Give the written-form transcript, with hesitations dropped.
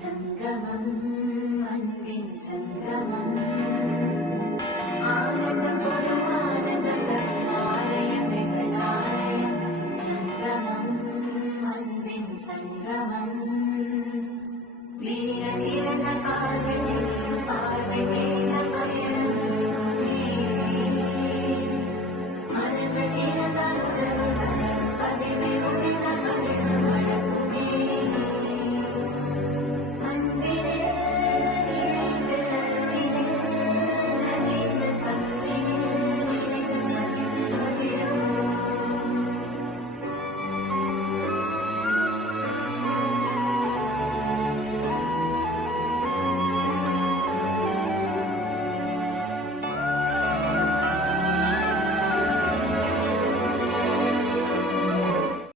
சங்கமம் அன்பின் சங்கமம் ஆனந்தம் ஒரு ஆனந்தம் தரும் ஆலயங்கள் ஆலயம் சங்கமம் அன்பின் சங்கமம் விழிய திறந்த பார்வை பார்வை பயணம்